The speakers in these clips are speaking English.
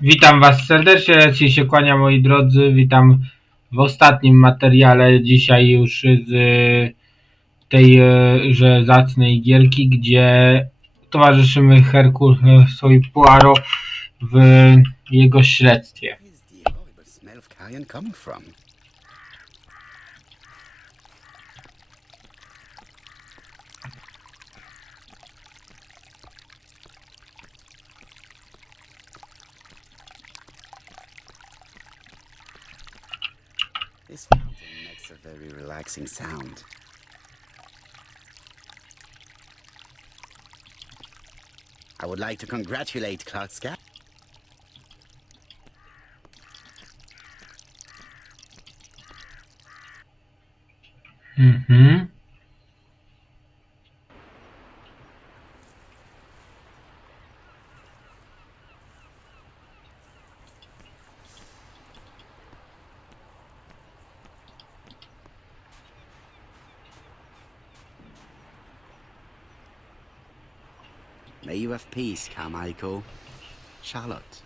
Witam Was serdecznie, raczej się kłania moi drodzy, witam w ostatnim materiale dzisiaj już z tejże zacnej gierki, gdzie towarzyszymy Herkulesowi Poirot w jego śledztwie. This fountain makes a very relaxing sound. I would like to congratulate Clark Scott. May you have peace, Carmichael. Charlotte.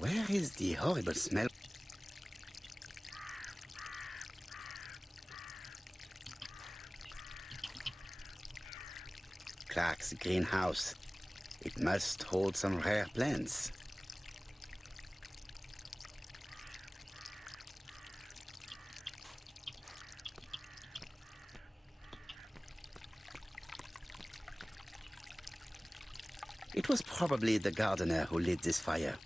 Where is the horrible smell? Clark's greenhouse. It must hold some rare plants. It was probably the gardener who lit this fire.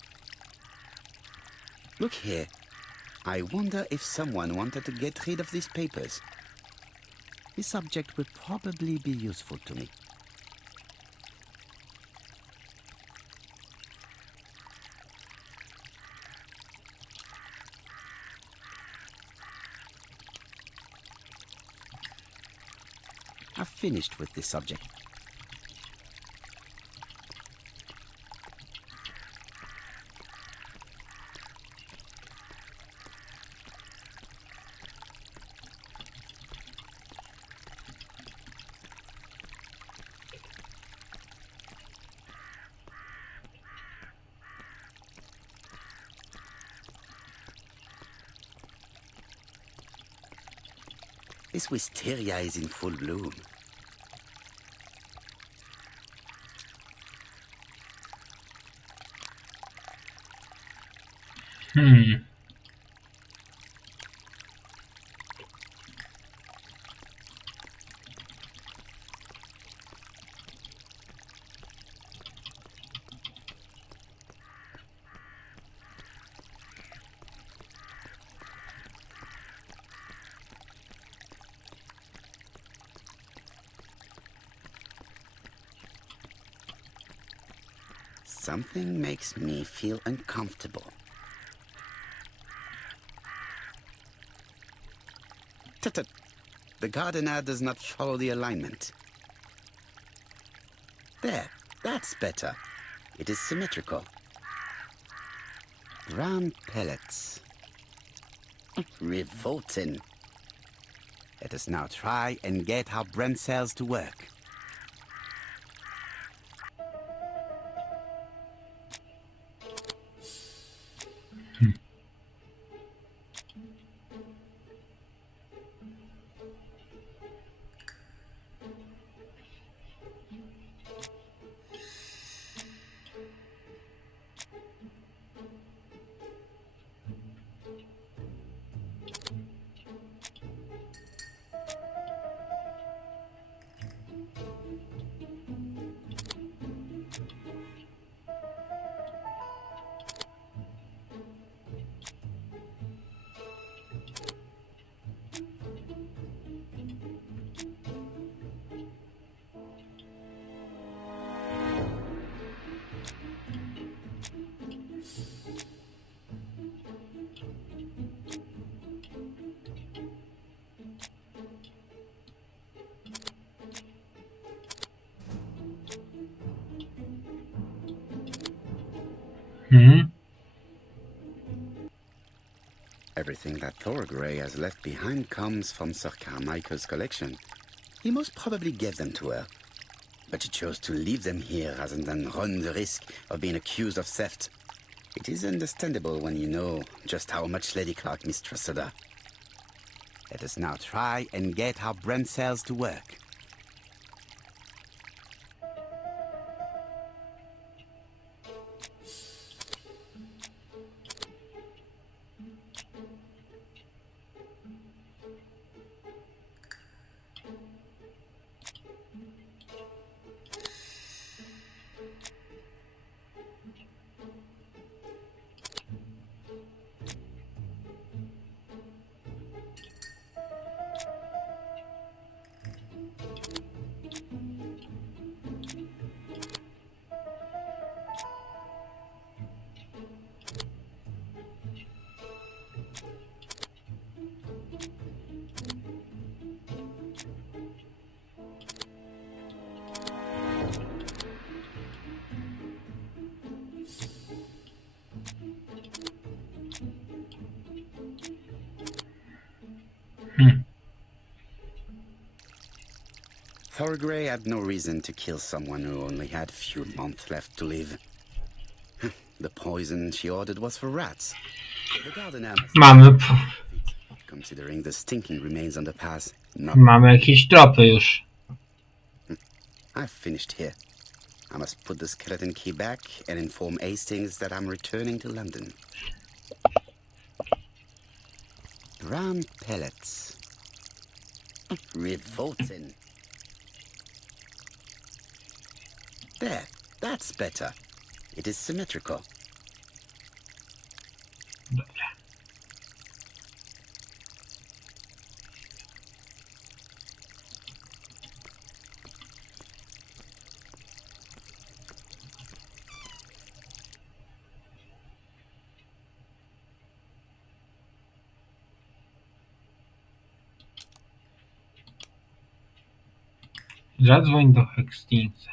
Look here. I wonder if someone wanted to get rid of these papers. This subject will probably be useful to me. I've finished with this subject. This wisteria is in full bloom. Something makes me feel uncomfortable. Tut-tut. The gardener does not follow the alignment. There, that's better. It is symmetrical. Brown pellets. Revolting. Let us now try and get our brain cells to work. Mhm. Everything that Thorgray has left behind comes from Sir Carmichael's collection. He most probably gave them to her, but she chose to leave them here rather than run the risk of being accused of theft. It is understandable when you know just how much Lady Clark mistrusted her. Let us now try and get our brain cells to work. Thorgray had no reason to kill someone who only had a few months left to live. The poison she ordered was for rats. The gardener must Mamy, considering the stinking remains on the path. Not mamy jakieś tropy już. I've finished here. I must put the skeleton key back and inform Hastings that I'm returning to London. Brown pellets. Revolting. There, that's better. It is symmetrical. Dobra. Zadzwoń do Hastingsa.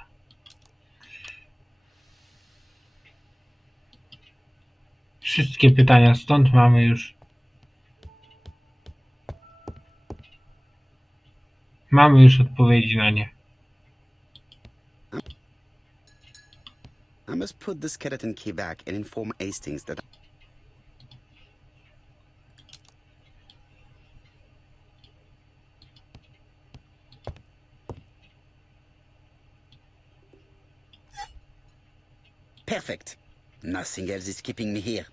Wszystkie pytania stąd mamy już. Mamy już odpowiedzi na nie. I must put the skeleton key back and inform Hastings that... Perfect. Nothing else is keeping me here.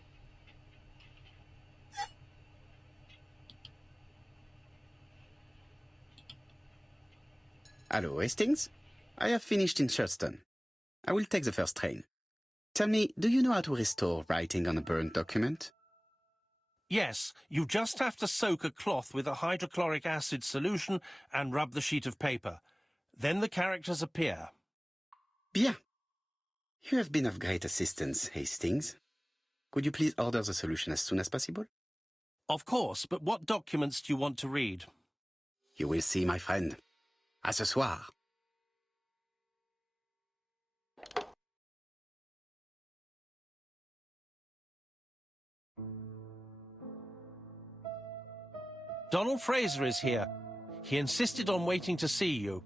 Hello, Hastings. I have finished in Shurston. I will take the first train. Tell me, do you know how to restore writing on a burnt document? Yes, you just have to soak a cloth with a hydrochloric acid solution and rub the sheet of paper. Then the characters appear. Bien. You have been of great assistance, Hastings. Could you please order the solution as soon as possible? Of course, but what documents do you want to read? You will see, my friend. À ce soir. Donald Fraser is here. He insisted on waiting to see you.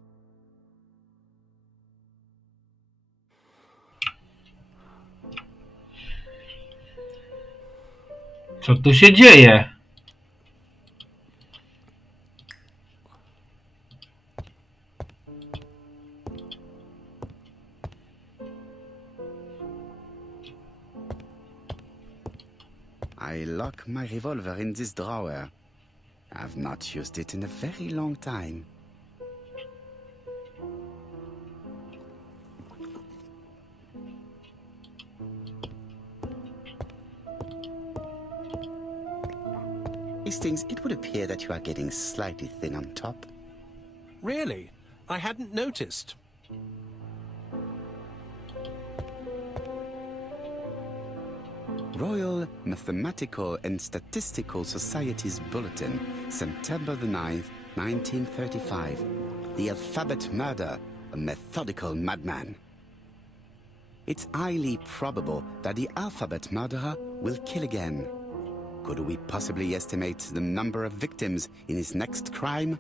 Co tu się dzieje? I lock my revolver in this drawer. I've not used it in a very long time. Hastings, it would appear that you are getting slightly thin on top. Really? I hadn't noticed. Royal Mathematical and Statistical Society's Bulletin, September the 9th, 1935. The Alphabet Murder, a methodical madman. it's highly probable that the alphabet murderer will kill again. Could we possibly estimate the number of victims in his next crime?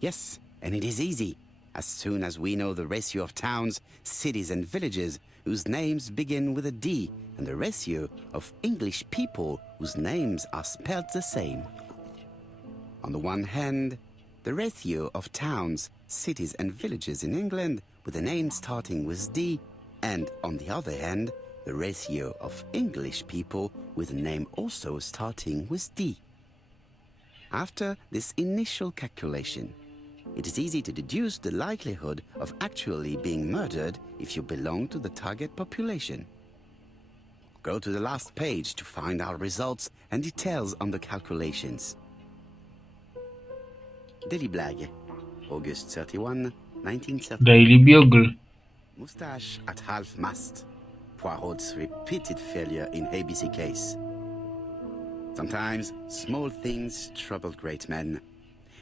Yes, and it is easy. As soon as we know the ratio of towns, cities, and villages whose names begin with a D, and the ratio of English people whose names are spelled the same. On the one hand, the ratio of towns, cities, and villages in England with a name starting with D, and on the other hand, the ratio of English people with a name also starting with D. After this initial calculation, it is easy to deduce the likelihood of actually being murdered if you belong to the target population. Go to the last page to find our results and details on the calculations. Daily Blag, August 31, 1930. Daily Bugle. Moustache at half-mast. Poirot's repeated failure in ABC case. Sometimes small things trouble great men.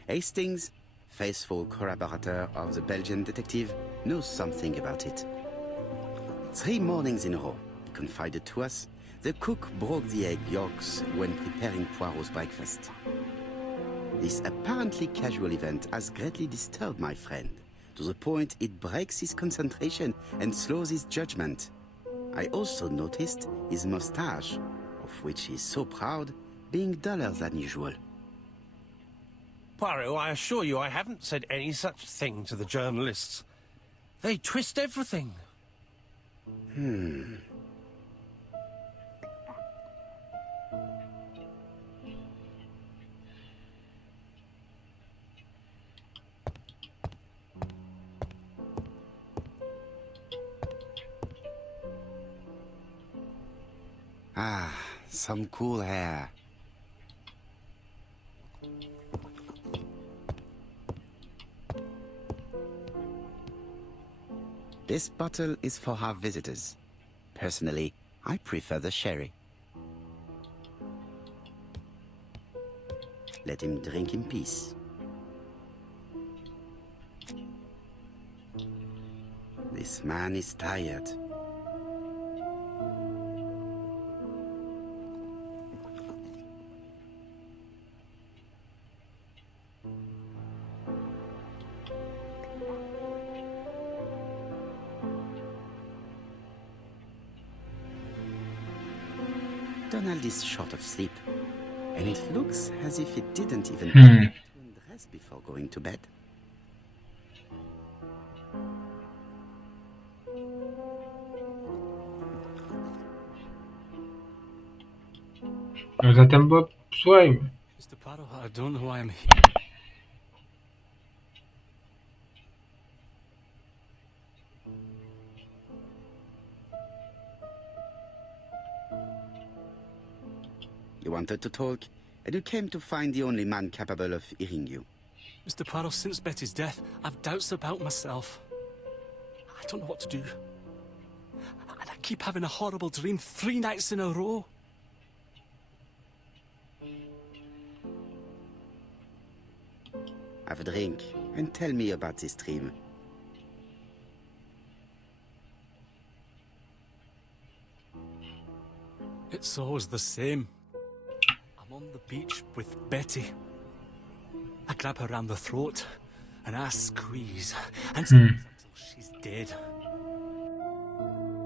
Hastings, faithful corroborator of the Belgian detective, knows something about it. 3 mornings in a row, he confided to us, the cook broke the egg yolks when preparing Poirot's breakfast. This apparently casual event has greatly disturbed my friend, to the point it breaks his concentration and slows his judgment. I also noticed his mustache, of which he is so proud, being duller than usual. Poirot, I assure you I haven't said any such thing to the journalists. They twist everything. Ah, some cool hair. This bottle is for our visitors. Personally, I prefer the sherry. Let him drink in peace. This man is tired. Donald is short of sleep, and it looks as if it didn't even bother to undress before going to bed. A zatem posłuchajmy. Mr. Poirot, I don't know why I'm here. You wanted to talk, and you came to find the only man capable of hearing you. Mr. Poirot, since Betty's death, I've doubts about myself. I don't know what to do. And I keep having a horrible dream 3 nights in a row. Have a drink, and tell me about this dream. It's always the same. I'm on the beach with Betty. I grab her round the throat, and I squeeze, and until she's dead.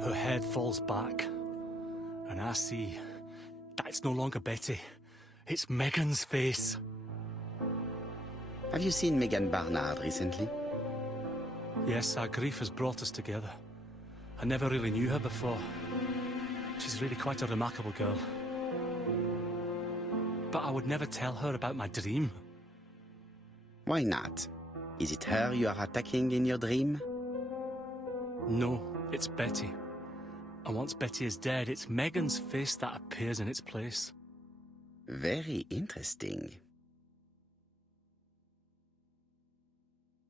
Her head falls back, and I see that it's no longer Betty. It's Megan's face. Have you seen Megan Barnard recently? Yes, our grief has brought us together. I never really knew her before. She's really quite a remarkable girl. But I would never tell her about my dream. Why not? Is it her you are attacking in your dream? No, it's Betty. And once Betty is dead, it's Megan's face that appears in its place. Very interesting.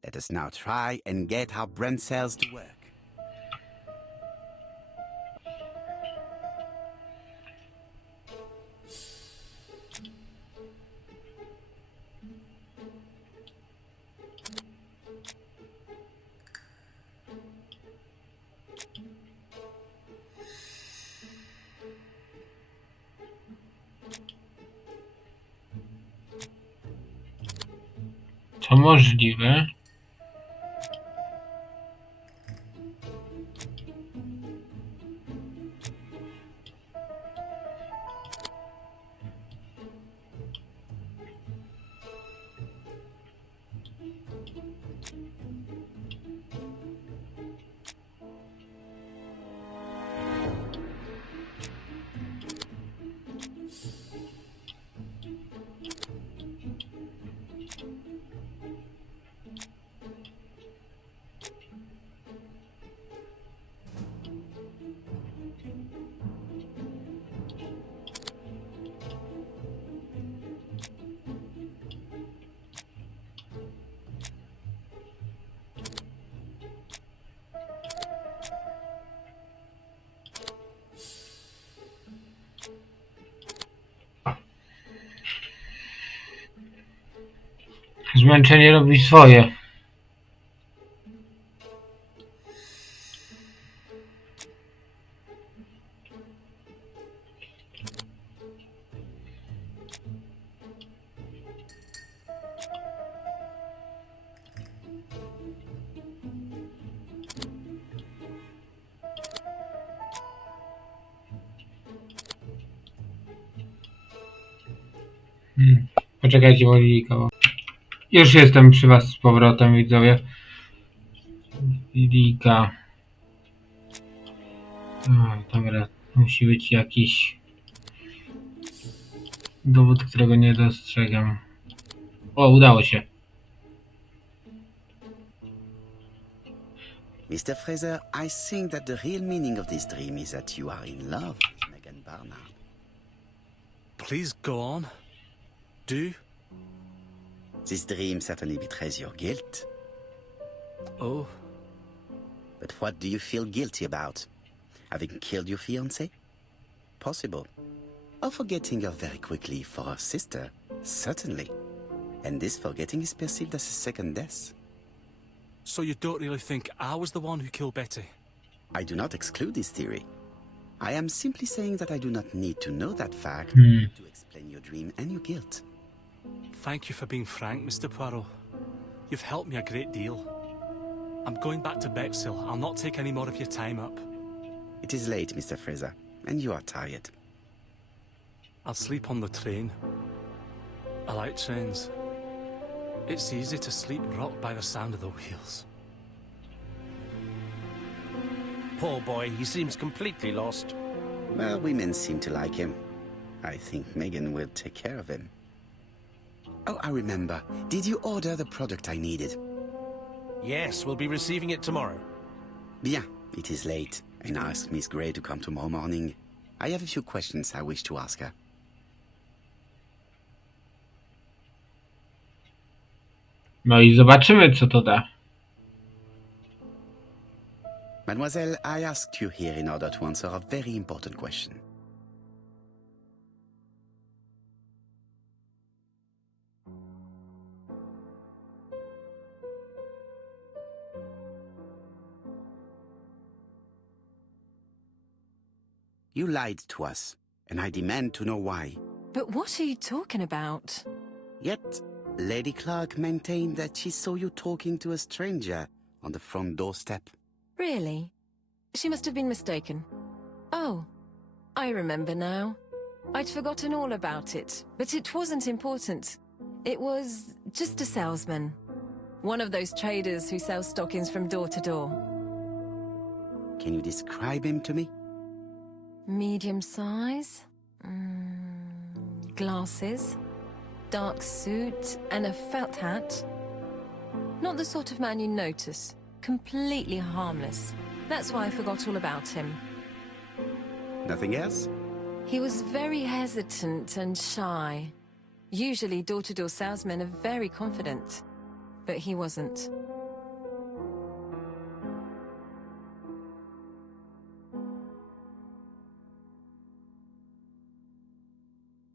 Let us now try and get our brain cells to work. To możliwe. Zmęczenie robi swoje. Poczekajcie, bo Lilika. Już jestem przy was z powrotem, widzowie. Lilika. Dobra, musi być jakiś dowód, którego nie dostrzegam. O, udało się. Mr. Fraser, I think that the real meaning of this dream is that you are in love with Megan Barnard. Please go on. Do. This dream certainly betrays your guilt. Oh. But what do you feel guilty about? Having killed your fiancé? Possible. Or forgetting her very quickly for her sister? Certainly. And this forgetting is perceived as a second death. So you don't really think I was the one who killed Betty? I do not exclude this theory. I am simply saying that I do not need to know that fact to explain your dream and your guilt. Thank you for being frank, Mr. Poirot. You've helped me a great deal. I'm going back to Bexhill. I'll not take any more of your time up. It is late, Mr. Fraser, and you are tired. I'll sleep on the train. I like trains. It's easy to sleep rocked by the sound of the wheels. Poor boy, he seems completely lost. Well, women seem to like him. I think Megan will take care of him. Oh, I remember. Did you order the product I needed? Yes, we'll be receiving it tomorrow. Bien, it is late, and I asked Miss Gray to come tomorrow morning. I have a few questions I wish to ask her. No i zobaczymy, co to da. Mademoiselle, I asked you here in order to answer a very important question. You lied to us, and I demand to know why. But what are you talking about? Yet, Lady Clark maintained that she saw you talking to a stranger on the front doorstep. Really? She must have been mistaken. Oh, I remember now. I'd forgotten all about it, but it wasn't important. It was just a salesman. One of those traders who sell stockings from door to door. Can you describe him to me? Medium size, glasses, dark suit, and a felt hat. Not the sort of man you notice. Completely harmless. That's why I forgot all about him. Nothing else? He was very hesitant and shy. Usually door-to-door salesmen are very confident, but he wasn't.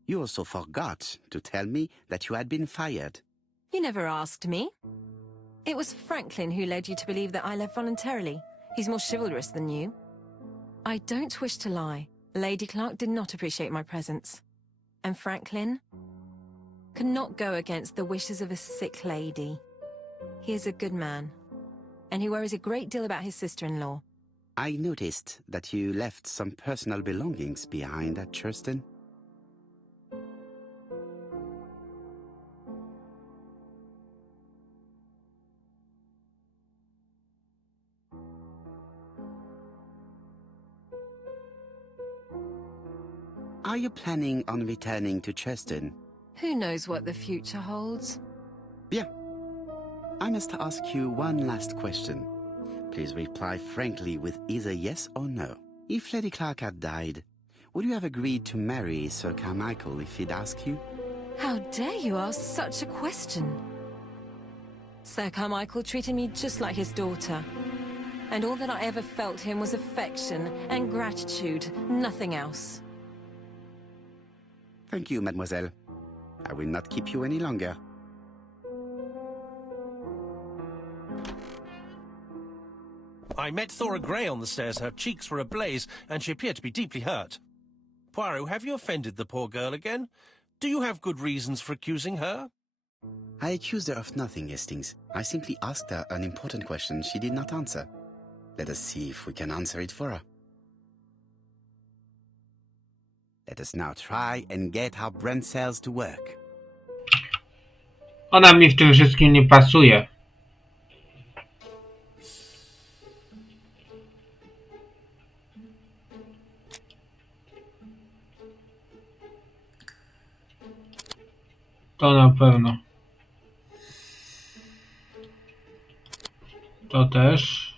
You also forgot to tell me that you had been fired. You never asked me. It was Franklin who led you to believe that I left voluntarily. He's more chivalrous than you. I don't wish to lie. Lady Clark did not appreciate my presence. And Franklin could not go against the wishes of a sick lady. He is a good man, and he worries a great deal about his sister-in-law. I noticed that you left some personal belongings behind at Churston. Are you planning on returning to Churston? Who knows what the future holds? Bien. I must ask you one last question. Please reply frankly with either yes or no. If Lady Clark had died, would you have agreed to marry Sir Carmichael if he'd asked you? How dare you ask such a question? Sir Carmichael treated me just like his daughter. And all that I ever felt him was affection and gratitude, nothing else. Thank you, mademoiselle. I will not keep you any longer. I met Thora Grey on the stairs. Her cheeks were ablaze, and she appeared to be deeply hurt. Poirot, have you offended the poor girl again? Do you have good reasons for accusing her? I accused her of nothing, Hastings. I simply asked her an important question she did not answer. Let us see if we can answer it for her. Let us now try and get our brain cells to work. Ona mi w tym wszystkim nie pasuje. To na pewno. To też.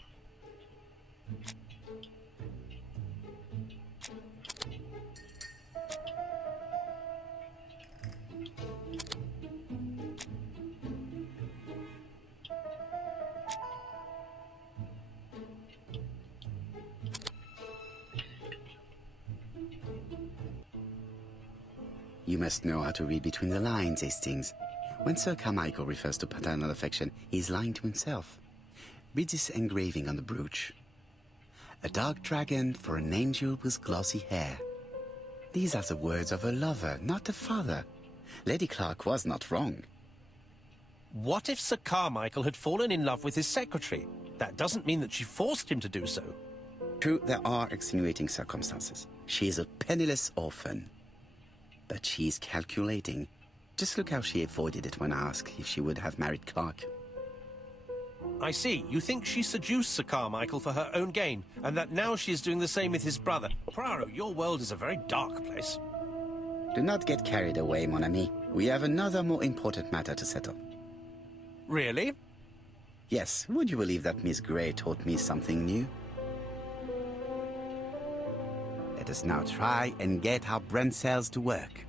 You must know how to read between the lines, Hastings. When Sir Carmichael refers to paternal affection, he's lying to himself. Read this engraving on the brooch. A dark dragon for an angel with glossy hair. These are the words of a lover, not a father. Lady Clark was not wrong. What if Sir Carmichael had fallen in love with his secretary? That doesn't mean that she forced him to do so. True, there are extenuating circumstances. She is a penniless orphan. But she's calculating. Just look how she avoided it when asked if she would have married Clark. I see. You think she seduced Sir Carmichael for her own gain, and that now she is doing the same with his brother. Poirot, your world is a very dark place. Do not get carried away, mon ami. We have another more important matter to settle. Really? Yes, would you believe that Miss Grey taught me something new? Let us now try and get our brain cells to work.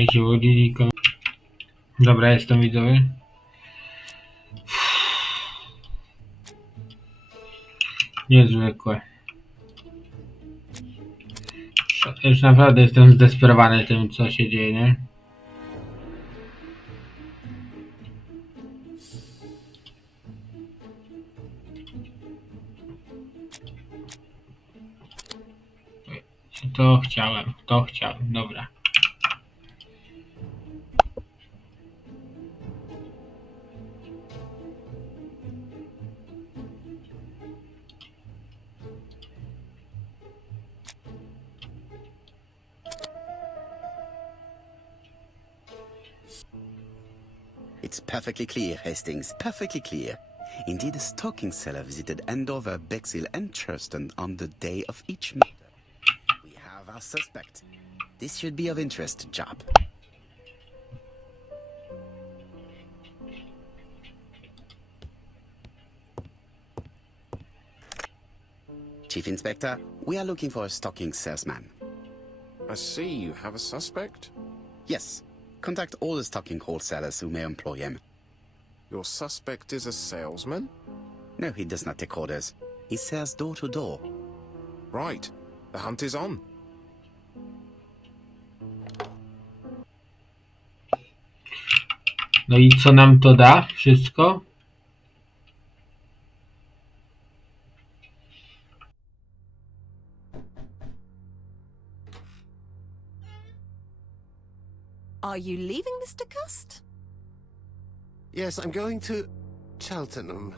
Jak się udzieli. Dobra, jestem widzowy. Niezwykłe. Już naprawdę jestem zdesperowany tym, co się dzieje, nie? To chciałem, dobra. It's perfectly clear, Hastings, perfectly clear. Indeed, a stalking seller visited Andover, Bexhill, and Churston on the day of each murder. We have our suspect. This should be of interest, Job. Chief Inspector, we are looking for a stalking salesman. I see you have a suspect. Yes. Contact all the stocking wholesalers who may employ him. Your suspect is a salesman? No, he does not take orders. He sells door to door. Right. The hunt is on. No i co nam to da? Wszystko? Are you leaving, Mr. Cust? Yes, I'm going to Cheltenham.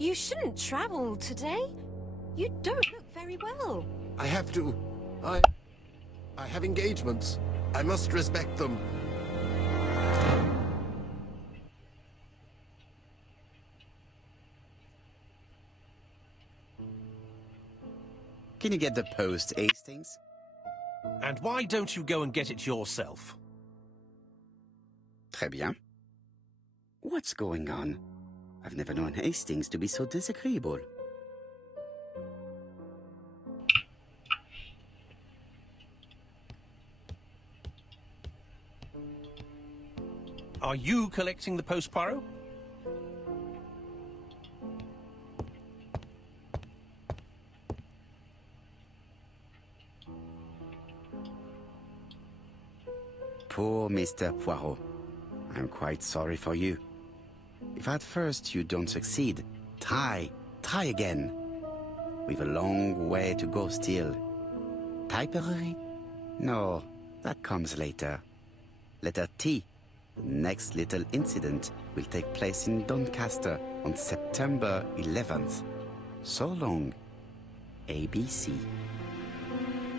You shouldn't travel today. You don't look very well. I have to. I have engagements. I must respect them. Can you get the post, Hastings? And why don't you go and get it yourself? Très bien. What's going on? I've never known Hastings to be so disagreeable. Are you collecting the post, Poirot? Poor Mr. Poirot. I'm quite sorry for you. If at first you don't succeed, try again. We've a long way to go still. Typery? No, that comes later. Letter T. The next little incident will take place in Doncaster on September 11th. So long. ABC.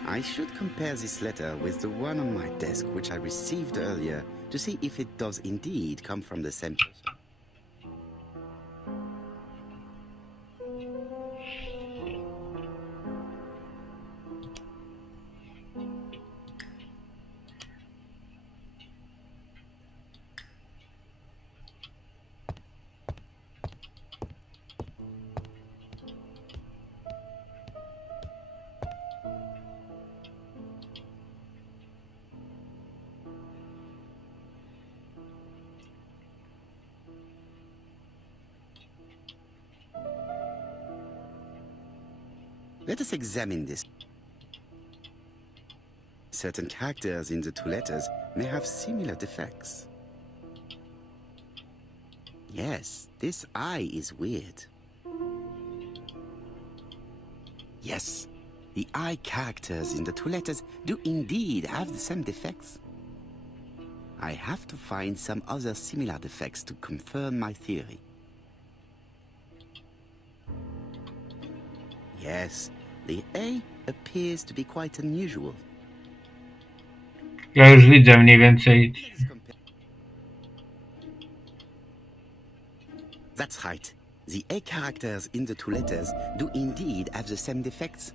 I should compare this letter with the one on my desk which I received earlier to see if it does indeed come from the same person. Let us examine this. Certain characters in the two letters may have similar defects. Yes, this I is weird. Yes, the I characters in the two letters do indeed have the same defects. I have to find some other similar defects to confirm my theory. Yes, the A appears to be quite unusual. Ja już widzę mniej więcej. That's right. The A characters in the two letters do indeed have the same defects.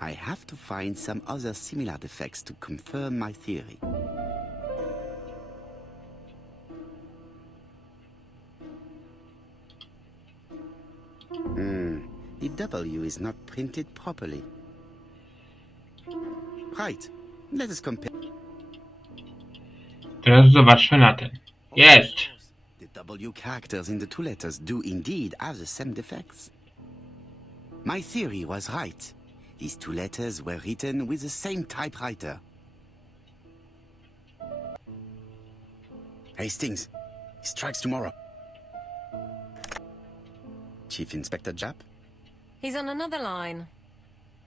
I have to find some other similar defects to confirm my theory. The W is not printed properly. Right. Let us compare. Teraz zobaczmy na ten. Jest! The W characters in the two letters do indeed have the same defects. My theory was right. These two letters were written with the same typewriter. Hastings, he strikes tomorrow. Chief Inspector Japp? He's on another line.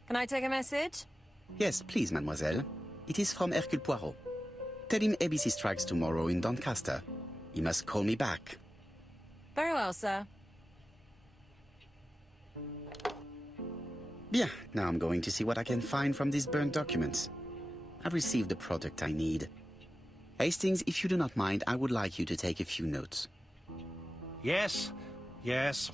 Can I take a message? Yes, please, mademoiselle. It is from Hercule Poirot. Tell him ABC strikes tomorrow in Doncaster. He must call me back. Very well, sir. Bien, now I'm going to see what I can find from these burned documents. I've received the product I need. Hastings, if you do not mind, I would like you to take a few notes. Yes, yes.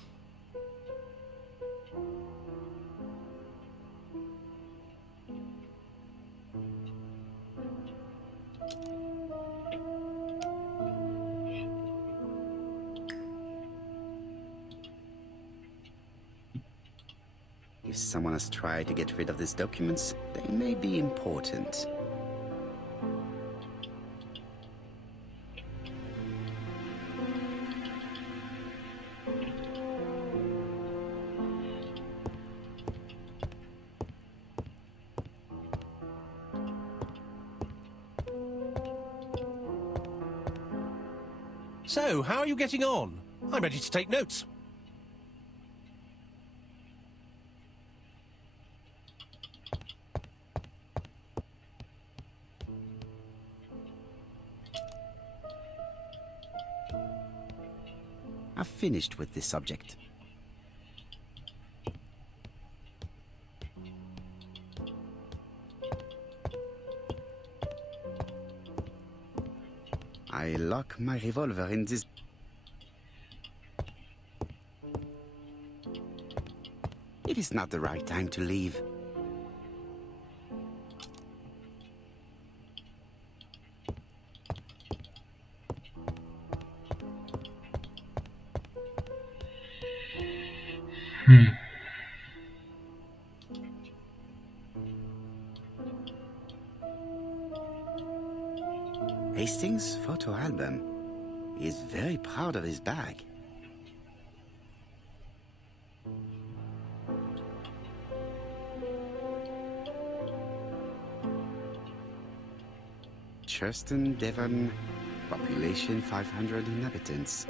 If someone has tried to get rid of these documents, they may be important. So, how are you getting on? I'm ready to take notes. I've finished with this subject. I lock my revolver in this. It is not the right time to leave. Hastings' photo album. He is very proud of his bag. Churston, Devon, population 500 inhabitants.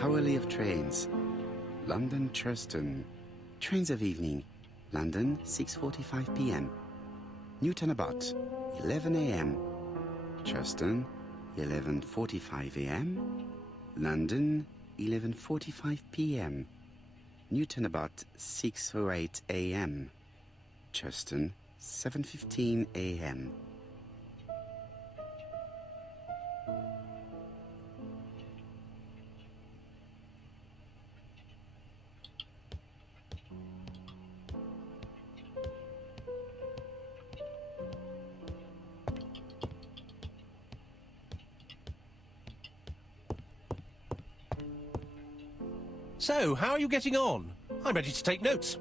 Hourly of trains. London, Churston. Trains of evening. London, 6:45 p.m. Newton Abbot, 11 a.m. Churston, 11:45 a.m. London, 11:45 p.m. Newton Abbot, 6:08 a.m. Churston, 7:15 a.m. So, how are you getting on? I'm ready to take notes.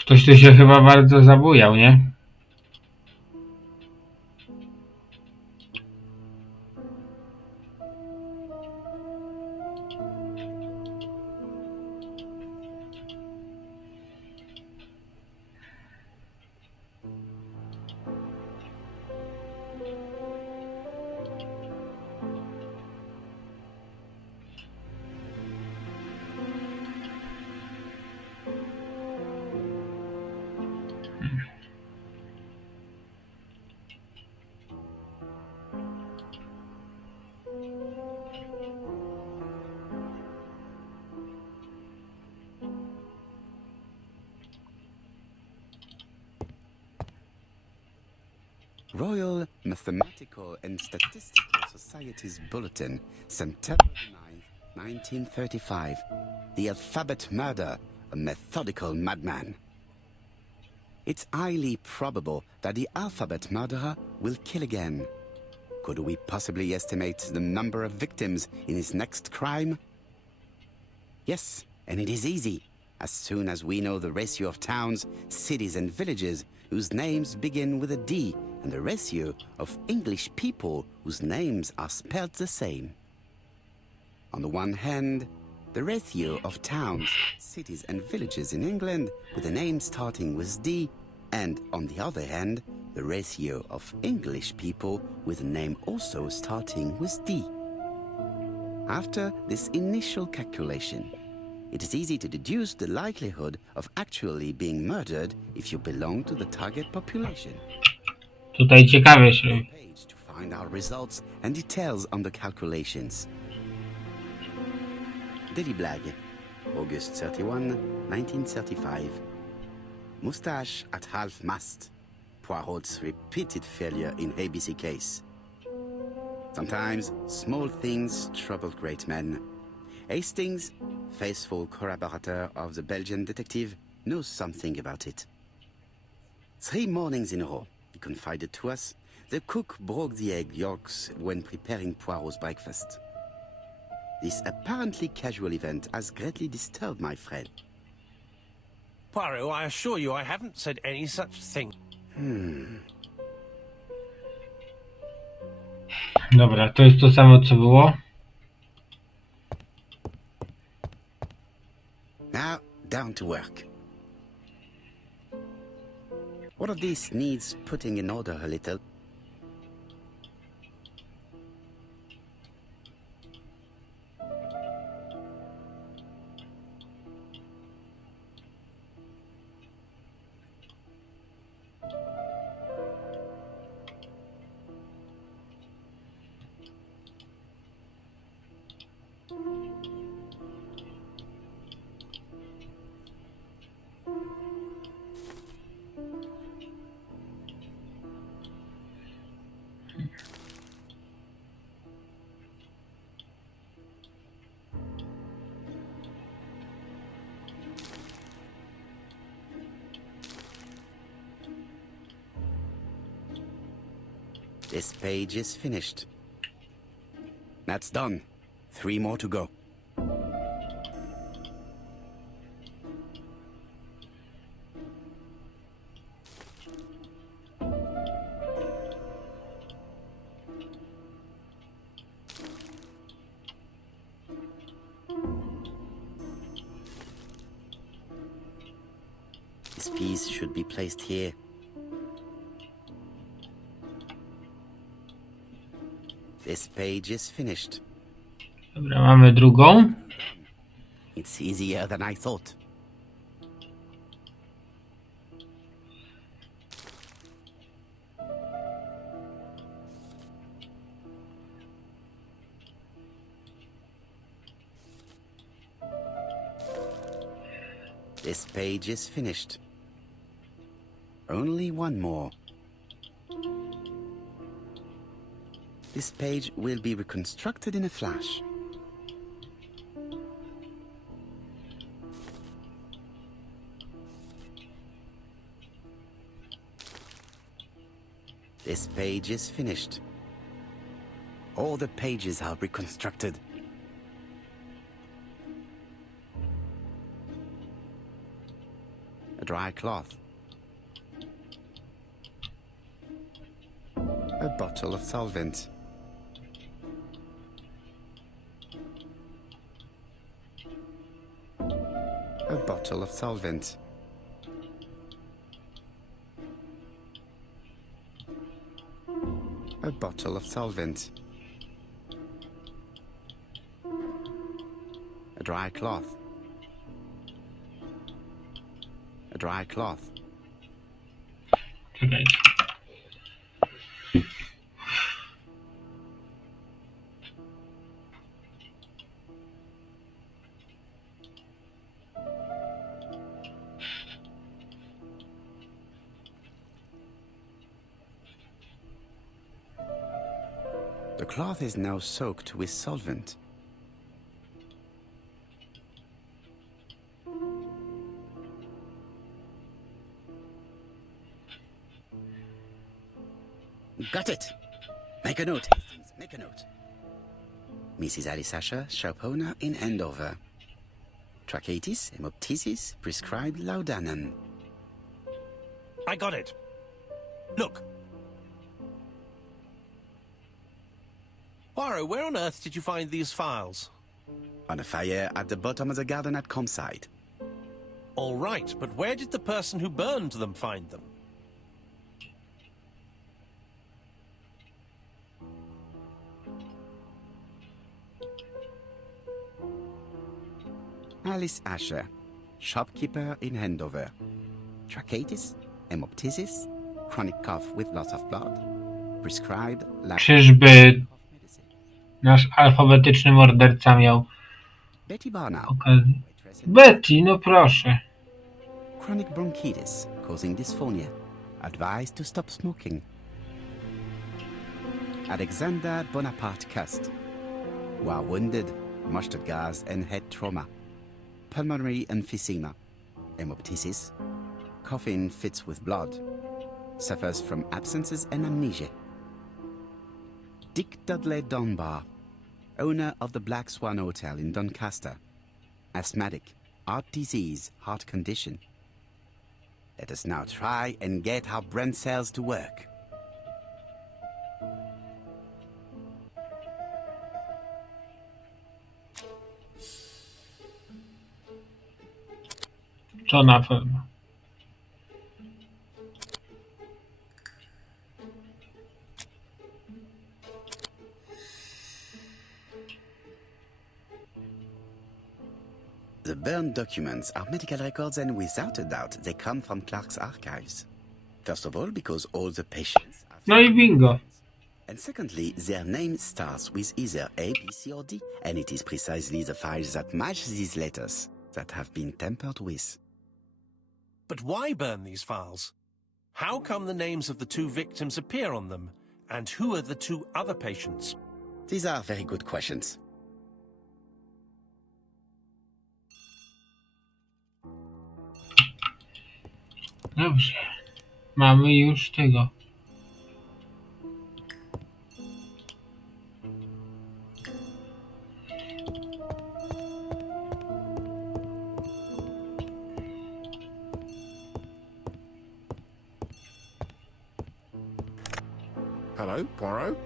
Ktoś tu się chyba bardzo zabujał, nie? Royal Mathematical and Statistical Society's Bulletin, September 9, 1935. The Alphabet Murder, a methodical madman. It's highly probable that the alphabet murderer will kill again. Could we possibly estimate the number of victims in his next crime? Yes, and it is easy. As soon as we know the ratio of towns, cities, and villages whose names begin with a D, and the ratio of English people whose names are spelled the same. On the one hand, the ratio of towns, cities, and villages in England with a name starting with D, and on the other hand, the ratio of English people with a name also starting with D. After this initial calculation, it is easy to deduce the likelihood of actually being murdered if you belong to the target population. Tutaj ciekawie się robi. Page to find out results and details on the calculations. Daily Blag, August 31, 1935. Moustache at half-mast. Poirot's repeated failure in ABC case. Sometimes small things trouble great men. Hastings, faithful collaborator of the Belgian detective, knows something about it. 3 mornings in a row, he confided to us, the cook broke the egg yolks when preparing Poirot's breakfast. This apparently casual event has greatly disturbed my friend. Poirot, I assure you I haven't said any such thing. Dobra, to jest to samo co było. Now, down to work. All of this needs putting in order a little. This page is finished. That's done. 3 more to go. This piece should be placed here. This page is finished. Dobra, mamy drugą. It's easier than I thought. This page is finished. Only 1 more. This page will be reconstructed in a flash. This page is finished. All the pages are reconstructed. A dry cloth. A bottle of solvent. A bottle of solvent. A bottle of solvent. A dry cloth. A dry cloth. Czekajcie. The cloth is now soaked with solvent. Got it! Make a note, Hastings, make a note. Mrs. Alice Asher, shop owner in Andover. Tracheitis, hemoptysis, prescribed laudanum. I got it. Look. Poirot, where on earth did you find these files? On a fire at the bottom of the garden at campsite. All right, but where did the person who burned them find them? Alice Asher, shopkeeper in Andover. Tracheitis, hemoptysis, chronic cough with loss of blood. Prescribed Czyżby nasz alfabetyczny morderca miał Betty Barnard. okazję? Betty, no proszę. Chronic bronchitis causing dysphonia. Advised to stop smoking. Alexander Bonaparte Cust. While wounded, mustard gas and head trauma. Pulmonary emphysema. Hemoptysis. Coughing fits with blood. Suffers from absences and amnesia. Dick Dudley Dunbar, owner of the Black Swan Hotel in Doncaster. Asthmatic, heart disease, heart condition. Let us now try and get our brain cells to work. To na pewno. The burned documents are medical records, and without a doubt they come from Clark's archives. First of all, because all the patients are No i bingo. and secondly, their name starts with either A, B, C, or D, and it is precisely the files that match these letters that have been tampered with. But why burn these files? How come the names of the two victims appear on them? And who are the two other patients? These are very good questions. Dobrze. Mamy już tego. Hello, Poirot?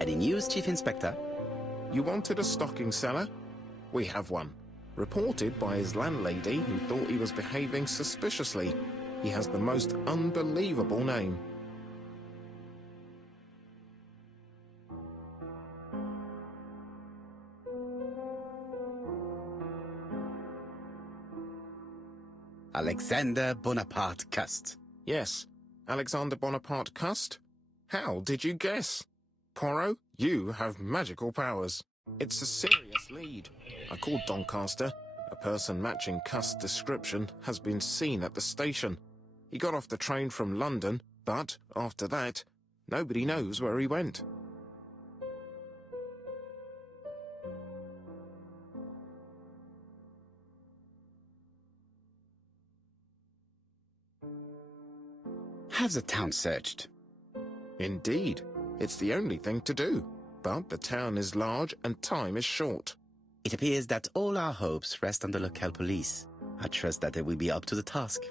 Any news, Chief Inspector? You wanted a stocking seller? We have one. Reported by his landlady, who thought he was behaving suspiciously. He has the most unbelievable name. Alexander Bonaparte Cust. Yes, Alexander Bonaparte Cust? How did you guess? Poirot, you have magical powers. It's a serious lead. I called Doncaster. A person matching Cust's description has been seen at the station. He got off the train from London, but after that, nobody knows where he went. Have the town searched. Indeed, it's the only thing to do. But the town is large and time is short. It appears that all our hopes rest on the local police. I trust that they will be up to the task.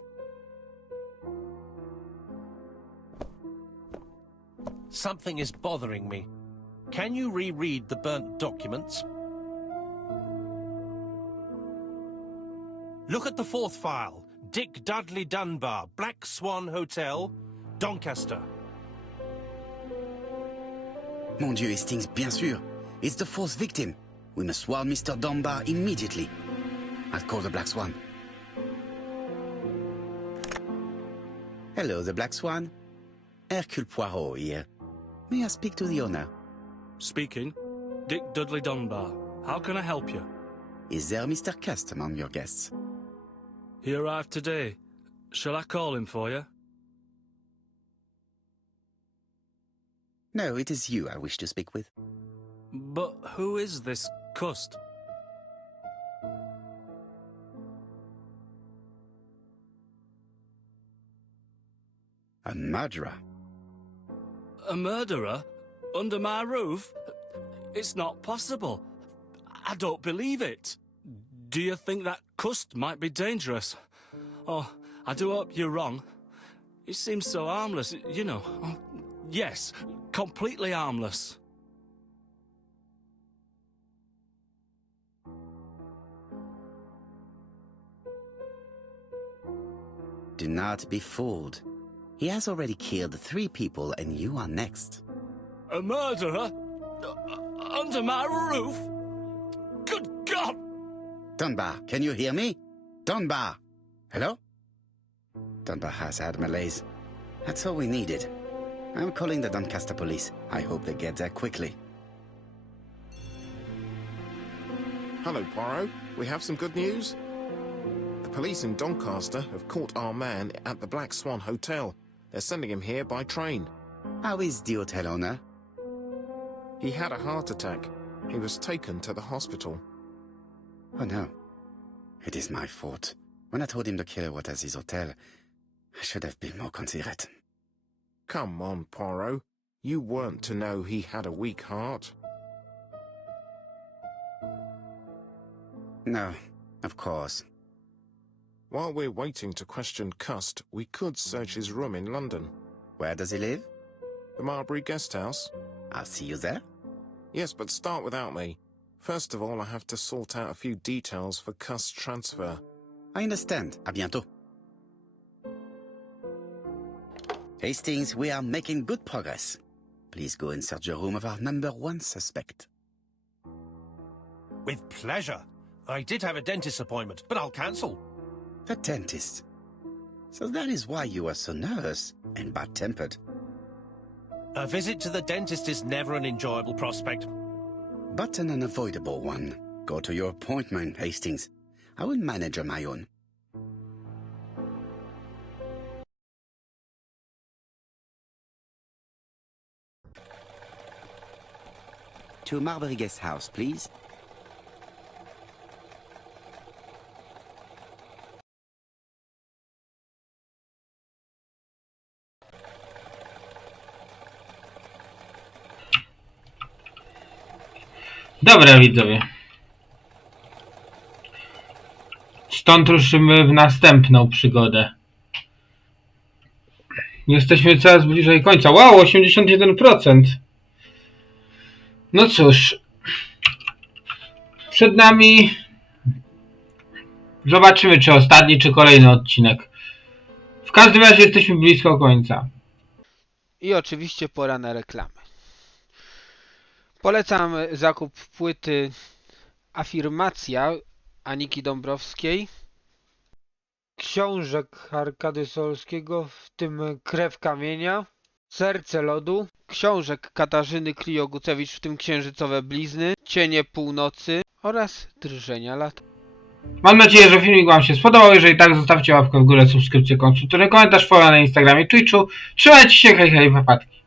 Something is bothering me. Can you reread the burnt documents? Look at the fourth file. Dick Dudley Dunbar, Black Swan Hotel, Doncaster. Mon Dieu, Hastings, bien sûr. It's the fourth victim. We must warn Mr. Dunbar immediately. I'll call the Black Swan. Hello, the Black Swan. Hercule Poirot here. May I speak to the owner? Speaking. Dick Dudley Dunbar. How can I help you? Is there Mr. Cust among your guests? He arrived today. Shall I call him for you? No, it is you I wish to speak with. But who is this Cust? A murderer. A murderer? Under my roof? It's not possible. I don't believe it. Do you think that cust might be dangerous? Oh, I do hope you're wrong. It seems so harmless, you know. Oh, yes, completely harmless. Do not be fooled. He has already killed 3 people and you are next. A murderer? Under my roof? Good God! Dunbar, can you hear me? Dunbar! Hello? Dunbar has had malaise. That's all we needed. I'm calling the Doncaster police. I hope they get there quickly. Hello, Poirot. We have some good news. The police in Doncaster have caught our man at the Black Swan Hotel. They're sending him here by train. How is the hotel owner? He had a heart attack. He was taken to the hospital. Oh no. It is my fault. When I told him the killer was at his hotel, I should have been more considerate. Come on, Poirot. You weren't to know he had a weak heart. No, of course. While we're waiting to question Cust, we could search his room in London. Where does he live? The Marbury Guest House? I'll see you there. Yes, but start without me. First of all, I have to sort out a few details for Cust's transfer. I understand. À bientôt. Hastings, we are making good progress. Please go and search the room of our #1 suspect. With pleasure. I did have a dentist appointment, but I'll cancel. The dentist. So that is why you are so nervous and bad-tempered. A visit to the dentist is never an enjoyable prospect. But an unavoidable one. Go to your appointment, Hastings. I will manage on my own. To Marbury Guest House, please. Dobra, widzowie. Stąd ruszymy w następną przygodę. Jesteśmy coraz bliżej końca. Wow, 81%. No cóż. Przed nami... Zobaczymy, czy ostatni, czy kolejny odcinek. W każdym razie jesteśmy blisko końca. I oczywiście pora na reklamy. Polecam zakup płyty Afirmacja Aniki Dąbrowskiej, książek Arkady Solskiego, w tym Krew kamienia, Serce lodu, książek Katarzyny Klijo-Gucewicz, w tym Księżycowe blizny, Cienie północy oraz Drżenia lat. Mam nadzieję, że filmik wam się spodobał. Jeżeli tak, zostawcie łapkę w górę, subskrypcję, komentarz, komentarz, follow na Instagramie, Twitchu. Trzymajcie się, hej, hej, wypadki.